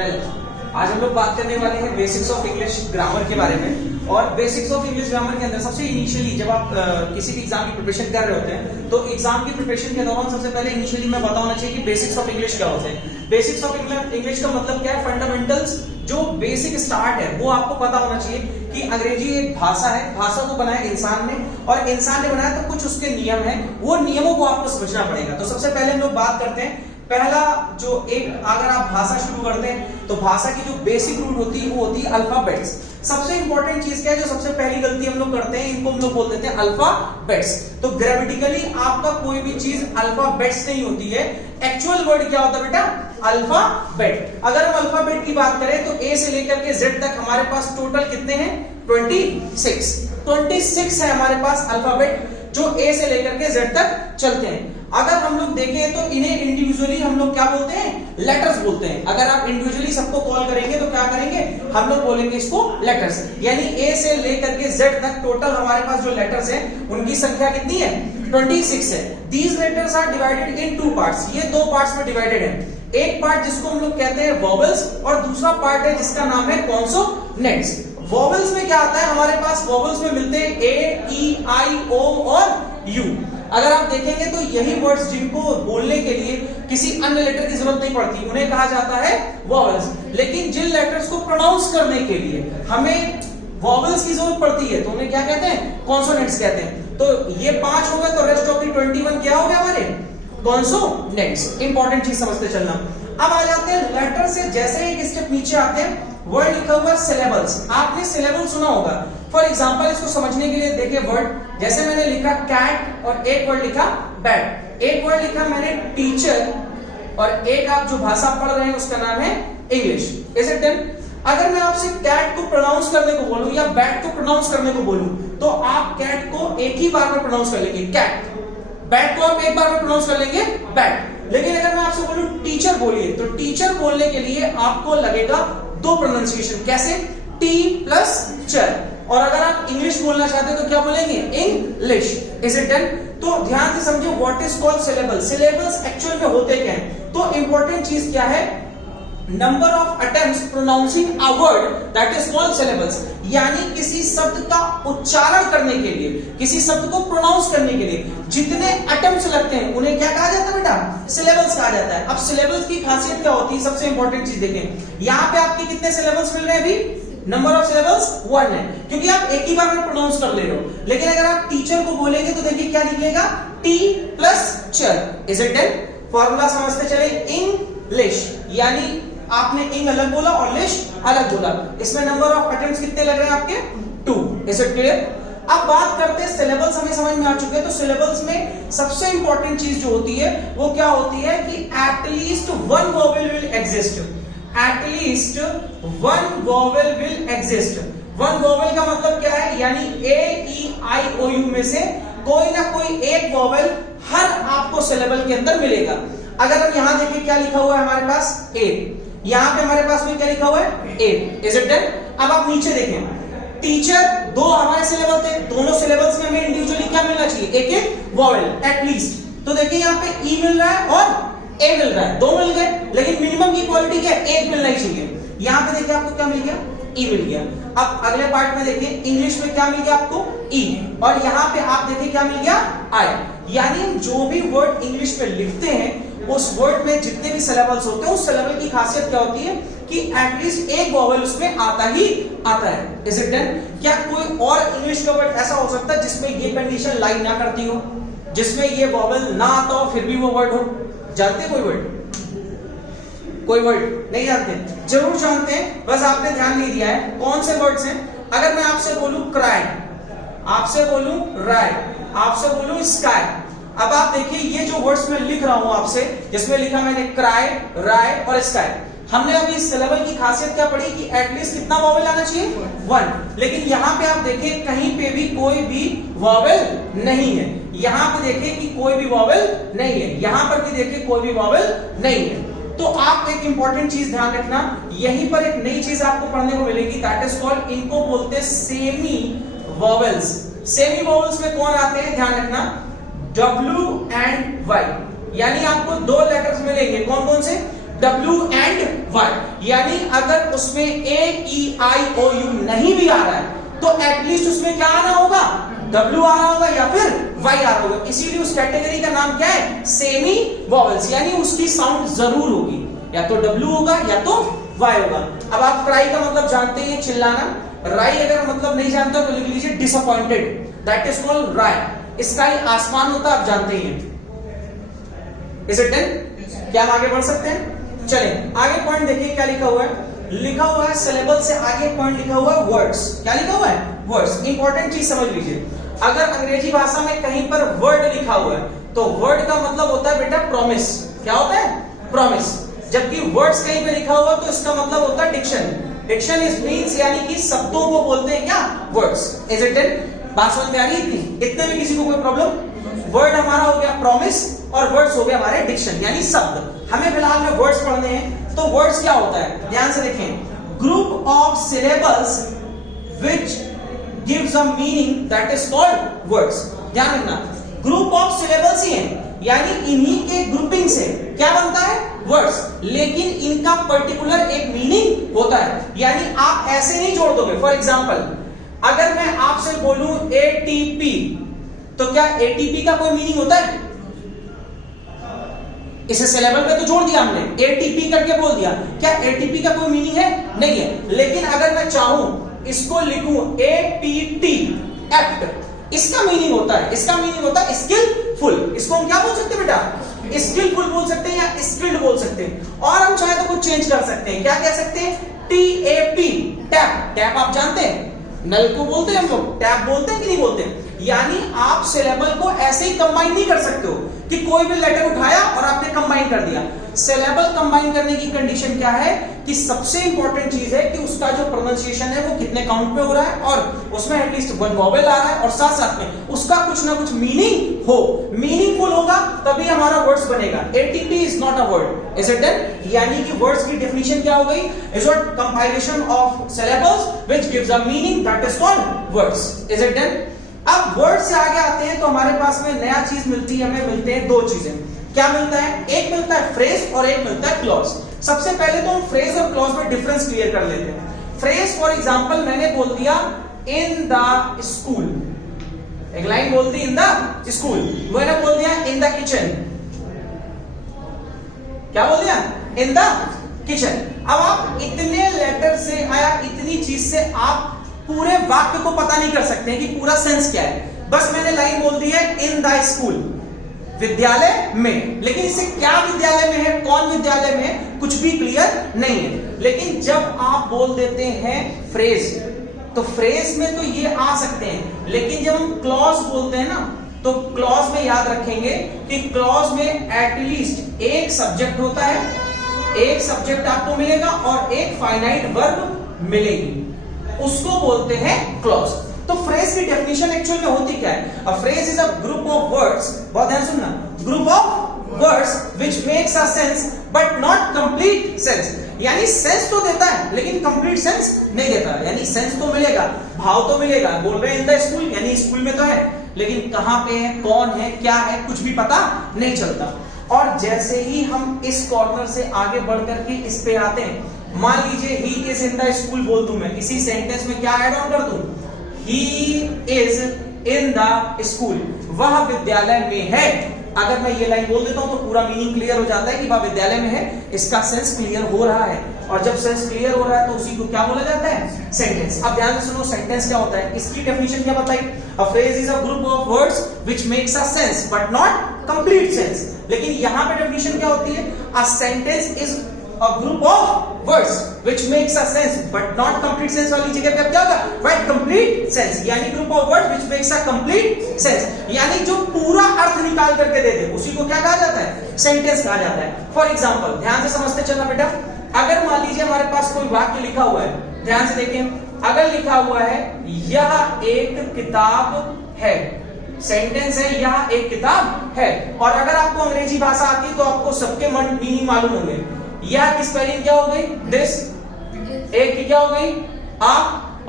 आज हम लोग बात करने वाले हैं बेसिक्स ऑफ इंग्लिश ग्रामर के बारे में। और बेसिक्स ऑफ इंग्लिश ग्रामर के अंदर सबसे इनिशियली जब आप किसी भी एग्जाम की प्रिपरेशन कर रहे होते हैं तो एग्जाम की प्रिपरेशन के दौरान सबसे पहले इनिशियली मैं पता होना चाहिए कि बेसिक्स ऑफ इंग्लिश क्या होते हैं। बेसिक्स ऑफ इंग्लिश का मतलब क्या है? फंडामेंटल्स, जो बेसिक स्टार्ट है वो आपको पता होना चाहिए कि अंग्रेजी एक भाषा है, भाषा को बनाया इंसान ने और इंसान ने बनाया तो कुछ उसके नियम है, वो नियमों को आपको समझना पड़ेगा। तो सबसे पहले हम लोग बात करते हैं पहला जो एक, अगर आप भाषा शुरू करते हैं तो भाषा की जो बेसिक रूट होती है वो होती है अल्फाबेट्स। सबसे इंपॉर्टेंट चीज क्या है जो सबसे पहली गलती हम लोग करते हैं, इनको हम लोग बोल देते हैं अल्फाबेट्स। तो ग्रामेटिकली आपका कोई भी चीज अल्फाबेट्स नहीं होती है, एक्चुअल वर्ड क्या होता है बेटा? अल्फाबेट। अगर हम अल्फाबेट की बात करें तो ए से लेकर के जेड तक हमारे पास टोटल कितने हैं? 26 है हमारे पास अल्फाबेट जो ए से लेकर के जेड तक चलते हैं। अगर हम लोग देखें तो इन्हें इंडिविजुअली हम लोग क्या बोलते हैं? लेटर्स बोलते हैं। अगर आप इंडिविजुअली सबको कॉल करेंगे तो क्या करेंगे? हम लोग बोलेंगे इसको लेटर्स। यानी ए से लेकर के जेड तक टोटल हमारे पास जो लेटर्स हैं उनकी संख्या कितनी है? 26 है। These letters are divided in two parts. ये दो पार्ट्स में डिवाइडेड है। एक पार्ट जिसको हम लोग कहते हैं वॉवेल्स और दूसरा पार्ट है जिसका नाम है कॉन्सोनेंट्स। वॉवेल्स में क्या आता है? हमारे पास वॉवेल्स में मिलते हैं ए, ई, आई, ओ और यू। अगर आप देखेंगे तो यही वर्ड्स जिनको बोलने के लिए किसी अन्य लेटर की जरूरत नहीं पड़ती उन्हें कहा जाता है वॉवेल्स। लेकिन जिन लेटर्स को प्रोनाउंस करने के लिए हमें वॉवेल्स की जरूरत पड़ती है तो उन्हें क्या कहते हैं? कॉन्सोनेंट्स कहते हैं। तो ये 5 हो गए तो रेस्ट ऑफ द 21 क्या हो गया हमारे? कॉन्सोनेंट्स। इंपॉर्टेंट चीज समझते चलना। अब आ जाते हैं लेटर से जैसे एक स्टेप नीचे आते हैं, वर्ड लिखा हुआ सिलेबल्स। आपने सिलेबल सुना होगा। फॉर एग्जांपल इसको समझने के लिए देखिए वर्ड, जैसे मैंने लिखा कैट और एक वर्ड लिखा बैट। एक वर्ड लिखा मैंने टीचर और एक आप जो भाषा पढ़ रहे हैं उसका नाम है इंग्लिश। Is it done? अगर मैं आपसे कैट को प्रोनाउंस करने को बोलूं या बैट को प्रोनाउंस करने को बोलूं तो आप कैट को एक ही बार में प्रोनाउंस कर लेंगे कैट, बैट को आप एक बार में प्रोनाउंस कर लेंगे बैट। लेकिन अगर मैं आपसे बोलूं टीचर बोलिए तो टीचर बोलने के लिए आपको लगेगा दो प्रोनाउंसिएशन। कैसे? टी प्लस चर। और अगर आप इंग्लिश बोलना चाहते हैं तो क्या बोलेंगे? इंग्लिश। Is it done? तो ध्यान से समझो what is called syllable. Syllables actual में होते क्या हैं? तो इंपॉर्टेंट चीज क्या है? Number of attempts pronouncing a word that is called syllables. यानी किसी शब्द का उच्चारण करने के लिए, किसी शब्द को प्रोनाउंस करने के लिए जितने अटेम्प्ट्स लगते हैं उन्हें क्या कहा जाता है बेटा? सिलेबल्स कहा जाता है। अब सिलेबल्स की खासियत क्या होती है? सबसे इंपॉर्टेंट चीज देखें, यहां पे आपके कितने सिलेबल्स मिल रहे हैं? अभी नंबर ऑफ सिलेबल्स 1 है क्योंकि आप एक ही बार में प्रोनाउंस कर ले रहे हो। लेकिन अगर आप टीचर को बोलेंगे तो देखिए क्या निकलेगा? टी प्लस चर। Is it done? फॉर्मूला समझते चले, इंग्लिश यानी आपने इंग अलग बोला और लिश अलग बोला। इसमें नंबर ऑफ अटेम्प्ट्स कितने लग रहे हैं आपके? 2। Is it clear? अब बात करते हैं सिलेबल्स, हमें समझ में आ चुके हैं। तो सिलेबल्स में सबसे इंपॉर्टेंट चीज जो होती है वो क्या होती है कि at least one vowel will exist. At least one vowel will exist. One vowel का मतलब क्या है? यानी ए, ई, आई, ओ, यू में से कोई ना कोई एक वोवेल हर आपको सिलेबल के अंदर मिलेगा। अगर हम यहां देखें क्या लिखा हुआ है हमारे पास? ए। यहां पे हमारे पास में क्या लिखा हुआ है? ए। Is it done? अब आप नीचे देखें, टीचर दो हमारे सिलेबल थे, दोनों सिलेबल्स में हमें इंडिविजुअली क्या मिलना चाहिए? एक एक वोवेल एटलीस्ट। तो देखिए यहां पे ई मिल रहा है और ए मिल रहा है, दो मिल गए। लेकिन मिनिमम की क्वालिटी क्या है? एक मिलना ही चाहिए। यहां पे देखिए आपको क्या मिल गया? ई मिल गया। अब अगले पार्ट में देखिए इंग्लिश में क्या मिल गया आपको? ई। और यहां पे आप देखिए क्या मिल गया? आई। यानी जो भी वर्ड इंग्लिश में लिखते हैं उस वर्ड में जितने भी सिलेबल्स होते हैं उस सिलेबल की खासियत क्या होती है कि एटलीस्ट एक वोवेल उसमें आता ही आता है। Is it done? क्या कोई और इंग्लिश का वर्ड ऐसा हो सकता है जिसमें ये कंडीशन लाइन ना करती हो, जिसमें ये वोवेल ना आता हो फिर भी वो वर्ड हो? जानते कोई वर्ड? कोई वर्ड नहीं जानते? जरूर जानते हैं, बस आपने ध्यान नहीं दिया है। कौन से वर्ड्स हैं? अगर मैं आपसे बोलूं क्राई, आपसे बोलूं राय, आपसे बोलूं स्काई। अब आप देखिए ये जो वर्ड्स मैं लिख रहा हूं आपसे, जिसमें लिखा मैंने क्राई, राय और स्काई, हमने अभी इस सिलेबल की खासियत क्या पढ़ी कि एटलीस्ट कितना वोवेल आना चाहिए? 1। लेकिन यहां पे आप देखिए कहीं पे भी कोई भी वोवेल नहीं है। यहां पे देखिए कि कोई भी वोवेल नहीं है, यहां पर भी देखिए कोई भी वोवेल नहीं है। तो आप एक इंपॉर्टेंट चीज ध्यान रखना, यहीं पर एक नई चीज आपको पढ़ने को मिलेगी, दैट इज कॉल्ड, इनको बोलते हैं सेमी वोवेल्स। सेमी वोवेल्स में कौन आते हैं? ध्यान रखना, W एंड Y। यानी आपको दो लेटर्स मिलेंगे, कौन कौन से? W एंड Y, यानी अगर उसमें AEIOU नहीं भी आ रहा है तो एटलीस्ट उसमें क्या आना होगा, W आ रहा होगा या फिर Y आ रहा होगा। इसीलिए उस कैटेगरी का नाम क्या है, सेमी वॉवेल्स, यानी उसकी साउंड जरूर होगी, या तो W होगा या तो Y होगा। अब आप ट्राई का मतलब जानते हैं, चिल्लाना। राई अगर मतलब नहीं जानते तो लिख लीजिए डिसअपॉइंटेड, दैट इज कॉल्ड राय। स्काई आसमान होता आप जानते ही हैं। Is it done? क्या हम आगे बढ़ सकते हैं? चलें आगे पॉइंट देखिए क्या लिखा हुआ है। लिखा हुआ है सिलेबल से आगे पॉइंट लिखा हुआ है वर्ड्स। क्या लिखा हुआ है? वर्ड्स। इंपॉर्टेंट चीज समझ लीजिए, अगर अंग्रेजी भाषा में कहीं पर वर्ड लिखा हुआ है तो वर्ड का मतलब होता है बेटा प्रॉमिस। क्या होता है? प्रॉमिस। जबकि वर्ड्स कहीं पे लिखा हुआ तो इसका मतलब होता है डिक्शन। डिक्शन इज मींस यानी कि शब्दों को बोलते हैं क्या, वर्ड्स। Is it it? बात समझ में आ रही है? इतने में किसी को कोई प्रॉब्लम? वर्ड हमारा हो गया प्रॉमिस और वर्ड्स हो गया हमारे डिक्शन यानी शब्द। हमें फिलहाल में वर्ड्स पढ़ने हैं, तो वर्ड्स क्या होता है ध्यान से देखें। Group of syllables which gives a meaning that is called words. ध्यान रखना, ग्रुप ऑफ सिलेबल्स ही है, यानी इन्हीं के ग्रुपिंग से क्या बनता है, वर्ड्स। लेकिन इनका पर्टिकुलर एक मीनिंग होता है, यानी आप ऐसे नहीं जोड़ दोगे। फॉर एग्जांपल अगर मैं आपसे बोलूं एटीपी, तो क्या एटीपी का कोई मीनिंग होता है? इसे सिलेबल पे तो जोड़ दिया हमने, एटीपी करके बोल दिया, क्या एटीपी का कोई मीनिंग है? नहीं है। लेकिन अगर मैं चाहूं इसको लिखूं एपीटी, एक्ट, इसका मीनिंग होता है, इसका मीनिंग होता है स्किलफुल। इसको हम क्या बोल सकते हैं बेटा? स्किलफुल बोल सकते हैं या स्किल्ड बोल सकते हैं। और हम चाहे तो कुछ चेंज कर सकते हैं। क्या कह सकते हैं? TAP, tap. टैप आप जानते हैं, नल को बोलते हैं हम लोग, टैप बोलते हैं कि नहीं बोलते? यानी आप सिलेबल को ऐसे ही कंबाइन नहीं कर सकते हो कि कोई भी लेटर उठाया और आपने कंबाइन कर दिया। सिलेबल कंबाइन करने की कंडीशन क्या है कि सबसे इंपॉर्टेंट चीज है कि उसका जो प्रोनाउंसिएशन है वो कितने काउंट पे हो रहा है और उसमें एटलीस्ट वन वॉवेल आ रहा है और साथ साथ में उसका कुछ ना कुछ मीनिंग हो। मीनिंगफुल होगा तभी हमारा वर्ड्स बनेगा। ATP is not a word. Is it done? यानी कि वर्ड्स की डेफिनेशन क्या हो गई? Is a compilation of syllables which gives a meaning that is called words. Is it done? अब वर्ड से आगे आते हैं तो हमारे पास में नया चीज मिलती है, हमें मिलते हैं दो चीजें। क्या मिलता है? एक मिलता है फ्रेज और एक मिलता है क्लॉज। सबसे पहले तो हम फ्रेज और क्लॉज में डिफरेंस क्लियर कर लेते हैं। फ्रेज फॉर एग्जांपल मैंने बोल दिया इन द स्कूल, एक लाइन बोल दी इन द स्कूल, मैंने बोल दिया इन द किचन। क्या बोल दिया? In the kitchen. अब आप इतने लेटर से आया, इतनी चीज से आप पूरे वाक्य को पता नहीं कर सकते हैं कि पूरा सेंस क्या है। बस मैंने लाइन बोल दी है इन द स्कूल, विद्यालय में, लेकिन इससे क्या विद्यालय में है, कौन विद्यालय में है, कुछ भी क्लियर नहीं है। लेकिन जब आप बोल देते हैं फ्रेज, तो फ्रेज में तो ये आ सकते हैं, लेकिन जब हम क्लॉज बोलते हैं ना, तो क्लॉज में याद रखेंगे कि क्लॉज में एटलीस्ट एक सब्जेक्ट होता है, एक सब्जेक्ट आपको मिलेगा और एक फाइनाइट वर्ब मिलेगी, उसको बोलते हैं क्लॉज। तो फ्रेज की डेफिनेशन एक्चुअल में होती क्या है? A phrase is a group of words, बहुत ध्यान सुनना, group of words which makes a sense but not complete sense. यानी सेंस तो देता है लेकिन कंप्लीट सेंस नहीं देता। यानी सेंस तो मिलेगा, भाव तो मिलेगा, बोल रहे हैं इन द स्कूल यानी स्कूल में तो है, लेकिन कहां पे है, कौन है, क्या है, कुछ भी पता नहीं चलता। और जैसे ही हम इस कॉर्नर से आगे बढ़ करके इस पे आते हैं, मान लीजिए he is in the school बोल दूं मैं, इसी सेंटेंस में क्या ऐड ऑन कर दूं? He is in the school, वह विद्यालय में है। अगर मैं ये लाइन बोल देता हूं तो पूरा मीनिंग क्लियर हो जाता है कि वह विद्यालय में है, इसका सेंस क्लियर हो रहा है। और जब सेंस क्लियर हो रहा है तो उसी को क्या बोला जाता है? सेंटेंस। अब ध्यान से सुनो, सेंटेंस क्या होता है, इसकी डेफिनेशन क्या बताई? A phrase is a group of words which makes a sense but not complete sense. लेकिन यहां पे डेफिनेशन क्या होती है? A sentence is a group of words which makes a sense but not complete sense वाली जगह पे क्या होगा? Right, complete sense, यानी group of words which makes a complete sense, यानी जो पूरा अर्थ निकाल करके दे दे उसी को क्या कहा जाता है? सेंटेंस कहा जाता है। फॉर एग्जाम्पल ध्यान से समझते चलना बेटा, अगर मान लीजिए हमारे पास कोई वाक्य लिखा हुआ है, ध्यान से देखिए, अगर लिखा हुआ है यह एक किताब है, सेंटेंस है यह एक किताब है, और अगर आपको अंग्रेजी भाषा आती है तो आपको सबके मीनिंग मालूम होंगे। यह की स्पेलिंग क्या हो गई? दिस। एक की क्या हो गई? आ,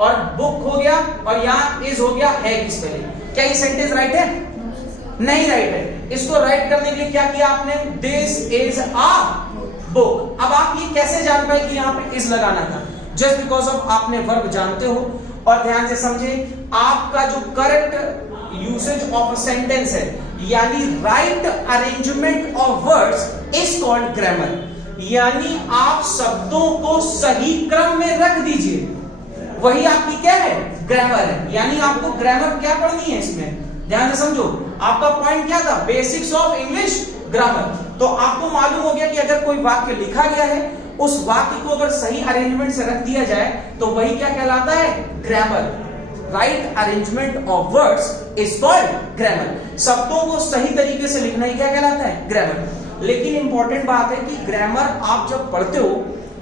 और बुक हो गया, और यहां इज हो गया है की स्पेलिंग। क्या ये सेंटेंस राइट है? नहीं राइट है। इसको राइट करने के लिए क्या किया आपने? This is a book. अब आप ये कैसे जान पाए कि यहाँ पे इज लगाना था? जस्ट बिकॉज ऑफ आपने वर्ब जानते हो। और ध्यान से समझे, आपका जो करेक्ट यूसेज ऑफ सेंटेंस है, यानी right arrangement of words is called grammar. यानी आप शब्दों को सही क्रम में रख दीजिए, वही आपकी क्या है? ग्रामर है। यानी आपको ग्रामर क्या पढ़नी है इसमें, ध्यान से समझो। आपका पॉइंट क्या था? Basics of English grammar. तो आपको मालूम हो गया कि अगर कोई वाक्य लिखा गया है, उस वाक्य को अगर सही अरेंजमेंट से रख दिया जाए तो वही क्या कहलाता है? Grammar. Right arrangement of words is called grammar. शब्दों को सही तरीके से लिखना ही क्या कहलाता है? ग्रामर। लेकिन इंपॉर्टेंट बात है कि ग्रामर आप जब पढ़ते हो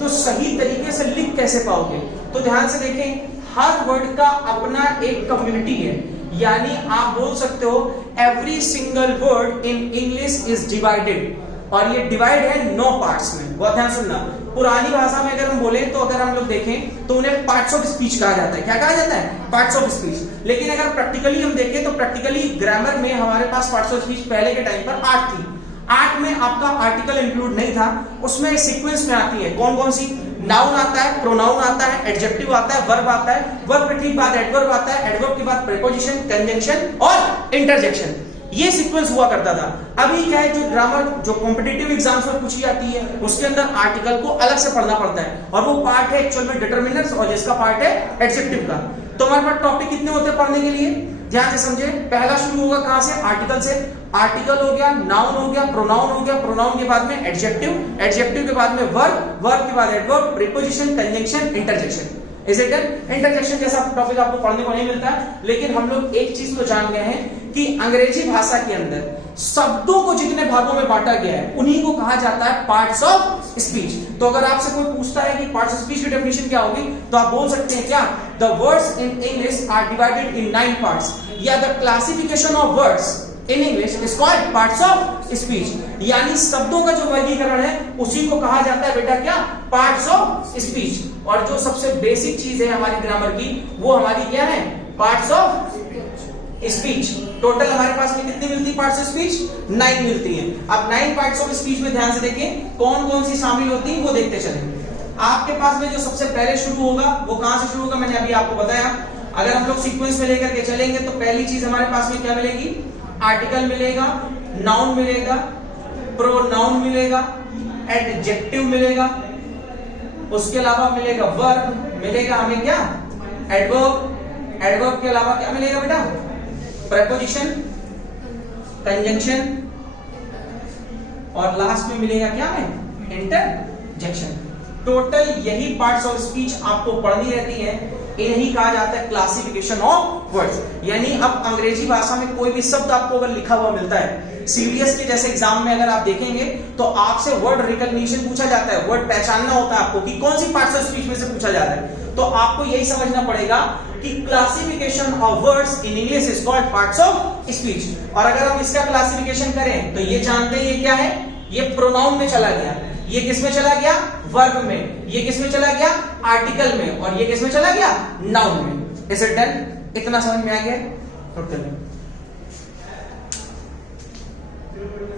तो सही तरीके से लिख कैसे पाओगे? तो ध्यान से देखें, हर वर्ड का अपना एक कम्युनिटी है। यानी आप बोल सकते हो every single word in English is divided, और ये डिवाइड है 9 पार्ट्स में। बहुत ध्यान सुनना। पुरानी भाषा में अगर हम बोले तो अगर हम लोग देखें तो उन्हें पार्ट्स ऑफ स्पीच कहा जाता है। क्या कहा जाता है? Parts of speech. लेकिन अगर प्रैक्टिकली हम देखें तो प्रैक्टिकली ग्रामर में हमारे पास पार्ट्स ऑफ स्पीच पहले के टाइम पर 8 थी। 8 में आपका आर्टिकल इंक्लूड नहीं था, उसमें सीक्वेंस में आती है। कौन कौन सी? नाउन आता है, प्रोनाउन आता है, एडजेक्टिव आता है, वर्ब आता है, वर्ब के ठीक बाद एडवर्ब आता है, एडवर्ब के बाद प्रीपोजिशन, कंजंक्शन और इंटरजेक्शन। ये सीक्वेंस हुआ करता था। अभी क्या है, जो ग्रामर जो कॉम्पिटिटिव एग्जाम्स में पूछी जाती है उसके अंदर आर्टिकल को अलग से पढ़ना पड़ता है, और वो पार्ट है एक्चुअल में डिटरमिनर्स, और जिसका पार्ट है एडजेक्टिव का। तो हमारे पास टॉपिक कितने होते हैं पढ़ने के लिए? ध्यान से समझे। पहला शुरू होगा कहां से? आर्टिकल से। आर्टिकल हो गया, नाउन हो गया, प्रोनाउन हो गया, प्रोनाउन के बाद में एडजेक्टिव, एडजेक्टिव के बाद में वर्ब, वर्ब के बाद adverb, preposition, conjunction, interjection. Is it done? Interjection जैसा टॉपिक आपको पढ़ने को नहीं मिलता है, लेकिन हम लोग एक चीज तो जान गए हैं कि अंग्रेजी भाषा के अंदर शब्दों को जितने भागों में बांटा गया है उन्हीं को कहा जाता है पार्ट्स ऑफ स्पीच। तो अगर आपसे कोई पूछता है कि पार्ट्स ऑफ स्पीच की डेफिनेशन क्या होगी, तो आप बोल सकते हैं क्या? The words in English are divided in 9 parts, या the classification of words in English is called parts of speech. यानी शब्दों का जो वर्गीकरण है उसी को कहा जाता है बेटा क्या? Parts of speech. और जो सबसे बेसिक चीज है हमारी ग्रामर की, वो हमारी क्या है? Parts of speech. टोटल हमारे पास में कितनी मिलती है पार्ट्स ऑफ स्पीच? 9 मिलती हैं। अब 9 पार्ट्स ऑफ स्पीच में ध्यान से देखें कौन कौन सी शामिल होती है, वो देखते चलेंगे। आपके पास में जो सबसे पहले शुरू होगा वो कहां से शुरू होगा? मैंने अभी आपको बताया। अगर हम लोग सीक्वेंस में लेकर के चलेंगे तो पहली चीज हमारे पास में क्या मिलेगी? आर्टिकल मिलेगा, नाउन मिलेगा, प्रोनाउन मिलेगा, एडजेक्टिव मिलेगा, उसके अलावा मिलेगा वर्ब, मिलेगा हमें क्या? एडवर्ब। एडवर्ब के अलावा क्या मिलेगा बेटा? प्रीपोजिशन, कंजंक्शन, और लास्ट में मिलेगा क्या है? इंटरजेक्शन। टोटल यही पार्ट्स ऑफ स्पीच आपको पढ़नी रहती है। इन्हीं कहा जाता है क्लासिफिकेशन ऑफ वर्ड्स। यानी अब अंग्रेजी भाषा में कोई भी शब्द आपको अगर लिखा हुआ मिलता है, सीडीएस के जैसे एग्जाम में अगर आप देखेंगे तो आपसे वर्ड रिकॉग्निशन पूछा जाता है, वर्ड पहचानना होता है आपको कि कौन सी पार्ट्स ऑफ स्पीच में से पूछा जा रहा है। तो आपको यही समझना पड़ेगा कि classification of words in English is called parts of speech. और अगर हम इसका क्लासिफिकेशन करें तो ये जानते हैं ये क्या है? ये प्रोनाउन में चला गया, ये किस में चला गया? वर्ब में। ये किस में चला गया? आर्टिकल में। और ये किस में चला गया? नाउन में। Is it done? इतना समझ में आ गया?